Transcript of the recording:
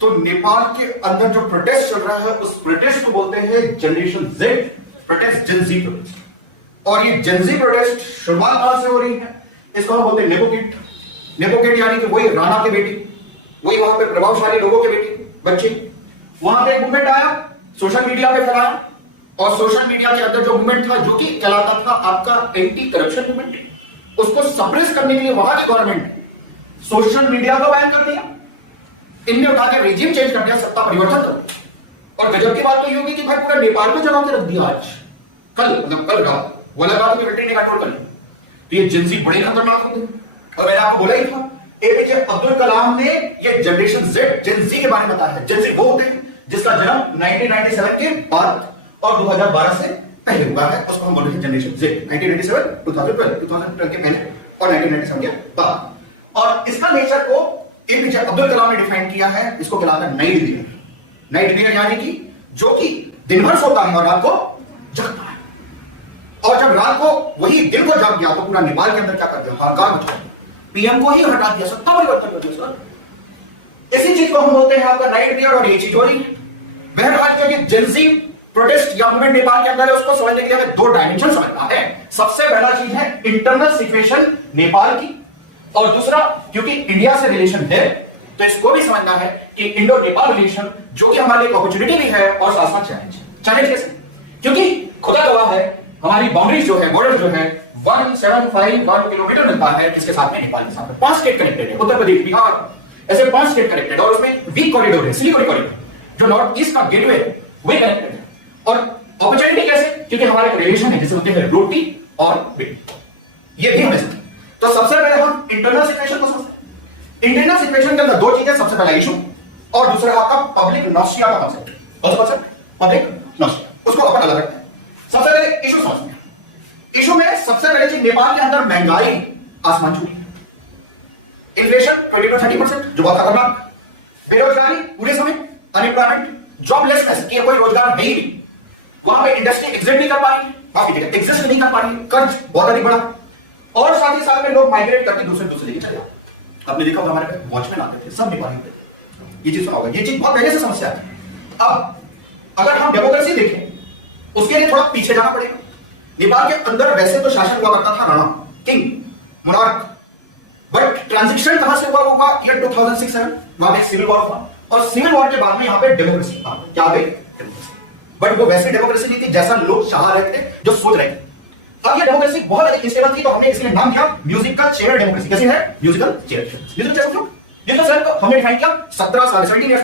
तो नेपाल के अंदर जो प्रोटेस्ट चल रहा है उस प्रोटेस्ट को बोलते हैं generation Z protest, Gen Z protest. और ये जेनजी प्रोटेस्ट शुरुआत कहां से हो रही है? इसको हम बोलते हैं नेपोकिट। नेपोकिट यानी कि वही राणा की बेटी, वही वहां पे प्रभावशाली लोगों के बेटी बच्चे। वहां पे एक मूवमेंट आया, सोशल मीडिया पे फैलाया, और सोशल मीडिया के अंदर जो मूवमेंट था जो कि कहलाता था आपका एंटी करप्शन मूवमेंट, उसको सप्रेस करने के लिए वहां की गवर्नमेंट सोशल मीडिया को बैन कर दिया। इनने उठा के रेजिम चेंज कर दिया, सत्ता परिवर्तन कर दिया। और गजब की बात तो ये होगी कि भाई पूरा नेपाल को जला के रख दिया आज, कल रात वो लगा कि मिलिट्री ने कंट्रोल कर लिया। तो ये जिनसी बड़े खतरनाक होते हैं। और मैंने आपको बोला ही था, एपीजे अब्दुल कलाम ने ये जनरेशन जेड जेनजी के बारे में बताया है। जेनजी वो होते हैं जिसका जन्म 1997 के बाद और 2012 से पहले हुआ है, उसको हम बोलते हैं जनरेशन जेड। 1997, 2012 के पहले और 1997 के बाद। और इसका नेचर को एपीजे अब्दुल कलाम ने डिफाइन किया है, इसको कहलाता है नाइट बियर। नाइट बियर यानी कि जो कि दिन भर सोता है और रात को जगता है। और जब रात को वही दिन को जग गया तो पूरा नेपाल के अंदर क्या कर दिया, हाहाकार मचा दिया, पीएम को ही हटा दिया, सत्ता परिवर्तन कर दिया सर। इसी चीज को हम बोलते हैं आपका नाइट बियर, और ये चीज हो रही है। बहरहाल जो ये जेनजी प्रोटेस्ट या मूवमेंट नेपाल के अंदर है, उसको समझने के लिए हमें दो डायमेंशन समझना है। सबसे पहला चीज है इंटरनल सिचुएशन नेपाल की, और दूसरा क्योंकि इंडिया से रिलेशन है तो इसको भी समझना है कि इंडो नेपाल रिलेशन जो कि हमारे लिए अपॉर्चुनिटी भी है और साथ साथ चैलेंज। चैलेंज कैसे? क्योंकि खुदा गवाह है हमारी बाउंड्रीज जो है, बॉर्डर जो है 1751 किलोमीटर मिलता है, किसके साथ में? नेपाल के साथ में। 5 स्टेट कनेक्टेड है, उत्तर प्रदेश, बिहार, ऐसे 5 स्टेट कनेक्टेड, और उसमें वीक कॉरिडोर है, सिलीगुड़ी कॉरिडोर, जो नॉर्थ ईस्ट का गेटवे है वही कनेक्टेड है। और अपॉर्चुनिटी कैसे? क्योंकि हमारे रिलेशन है जिसे बोलते हैं रोटी और बेटी, ये भी हमें। तो सबसे पहले हम इंटरनल सिचुएशन को समझते हैं। इंटरनल सिचुएशन के अंदर दो चीजें, सबसे पहला इशू और दूसरा आपका पब्लिक नॉस्टिया का कॉन्सेप्ट। कौन सा कॉन्सेप्ट? पब्लिक नॉस्टिया। उसको अपन अलग रखते हैं। सबसे पहले इशू समझते हैं। इशू में सबसे पहले चीज, नेपाल के अंदर महंगाई आसमान छू, इन्फ्लेशन 20 to 30%, जो बहुत खतरनाक, बेरोजगारी पूरे समय, अनएम्प्लॉयमेंट, जॉबलेसनेस, कि कोई रोजगार है ही नहीं, वहां पे इंडस्ट्री एग्जिट नहीं कर पा रही, काफी जगह एग्जिस्ट नहीं कर पा रही, कर्ज बहुत अधिक बढ़ा, और साथ ही साथ में लोग माइग्रेट करके दूसरे जगह चले जाते। आपने देखा होगा हमारे पे वॉचमैन आते थे, सब नेपाली थे, ये चीज सुना होगा। ये चीज बहुत पहले से समस्या है। अब अगर हम डेमोक्रेसी देखें उसके लिए थोड़ा पीछे जाना पड़ेगा। नेपाल के अंदर वैसे तो शासन हुआ करता था Rana, king, monarch, but transition कहां से हुआ होगा? ईयर 2006-7, वहां पे सिविल वॉर हुआ, और सिविल वॉर के बाद में यहां पे डेमोक्रेसी आ गई। क्या आ गई? डेमोक्रेसी। बट वो वैसी डेमोक्रेसी नहीं थी जैसा लोग चाह रहे थे, जो सोच रहे थे। अब ये डेमोक्रेसी बहुत अधिक इंस्टेबल थी, तो हमने इसलिए नाम दिया म्यूजिकल चेयर डेमोक्रेसी। कैसी है? Musical chair. म्यूजिकल चेयर क्यों? जिसको सर हमने डिफाइन किया 17 साल